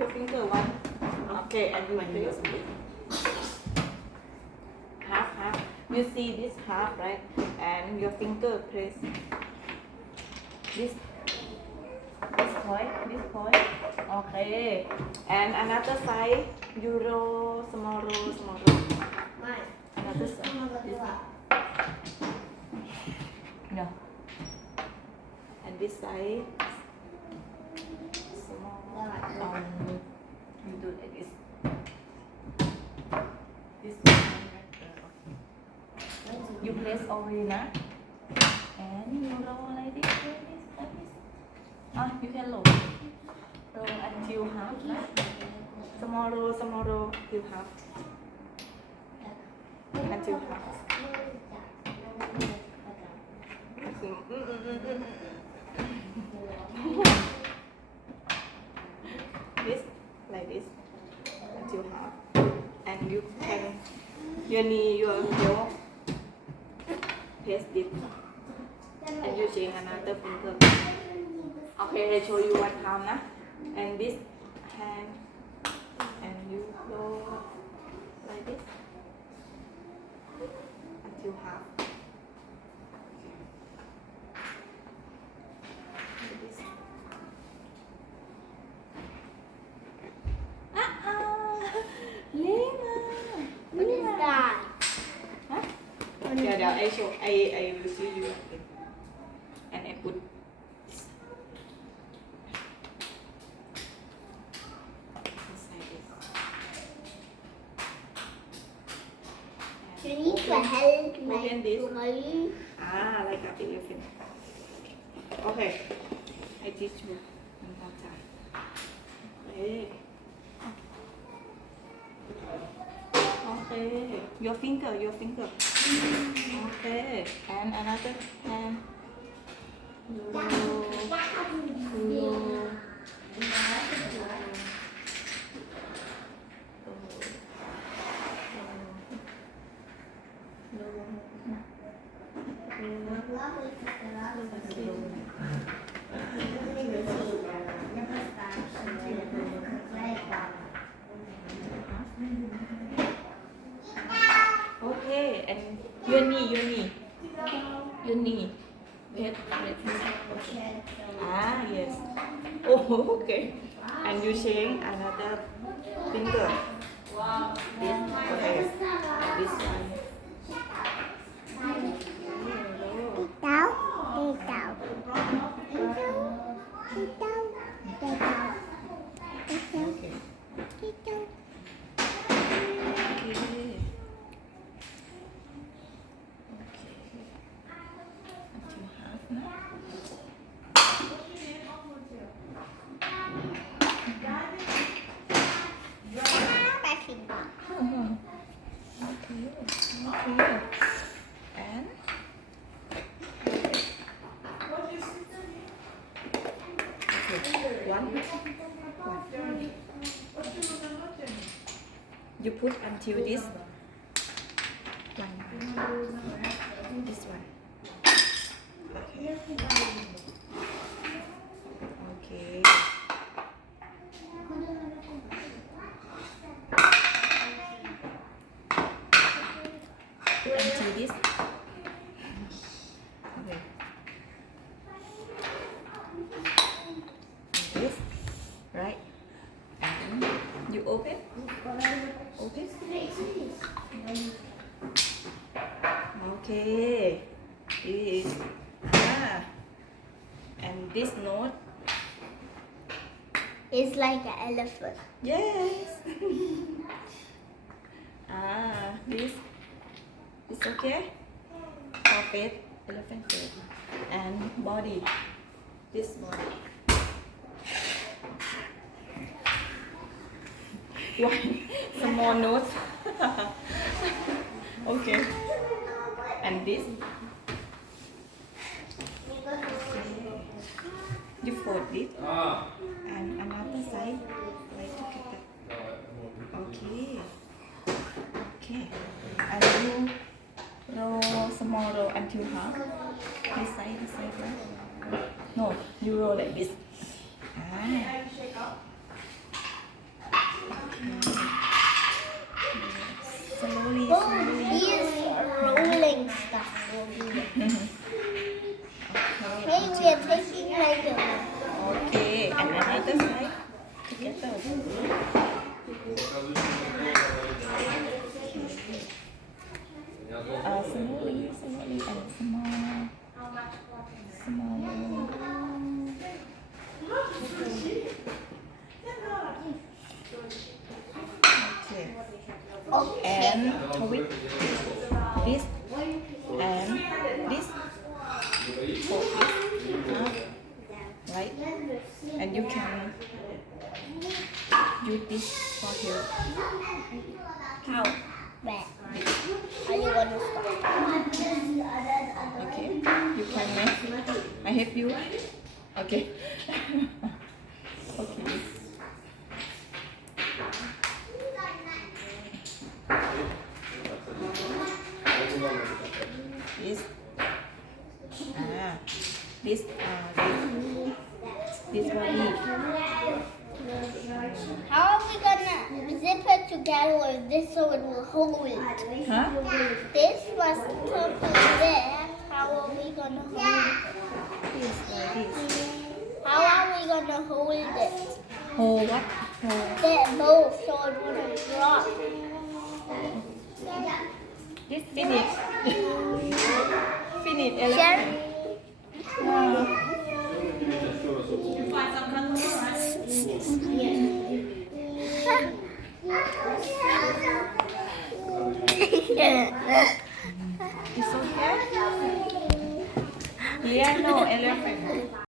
your finger one. Okay, and you place it. Half. You see this half, right? And your finger place this point. Okay. And another side, you roll, small roll. Another side. This. No. And this side, small. You do like this. This one, you place over here, and you roll like this. You can roll until half. Small roll till half. Until half. This like this until half, and you can your knee, your elbow, press this, and you change another finger. Okay, I show you one time now, and this hand, and you go like this until half. Like this. Lena. What is that? Huh? Yeah, I show. I will see you. And I put. You need to help Open this. me. Like an elephant. Okay. I teach you one more time. Okay. Okay. Your finger. Okay. And another hand. Okay, and your knee. Wait. Yes. Oh, okay. And you change another finger. This, okay. And this one. Okay. Until half now. Okay. And one. You put until this one. This one. Okay. Put until this. Okay. This, right? And you open. Okay. This. And this note. It's like an elephant. Yes. This. It's okay. For face, elephant face, and body. This body. One small nose. Okay. And this. You fold it. And another side. Like together. Okay. And you roll small roll until half. This side, right? No, you roll like this. and twist this and this. Fold this up, right? And you can use this for here. How? Where? Are you gonna stop? Okay, you can make. I help you. Okay. Okay. This. This this body. How are we gonna zip it together with this so it will hold it? Huh? This was put there. How are we gonna hold it? This like this. How are we gonna hold it? Hold what? Hold. That both so it wouldn't drop. This finish. Finish. Sure. Elephant. It's okay. Yeah, no elephant.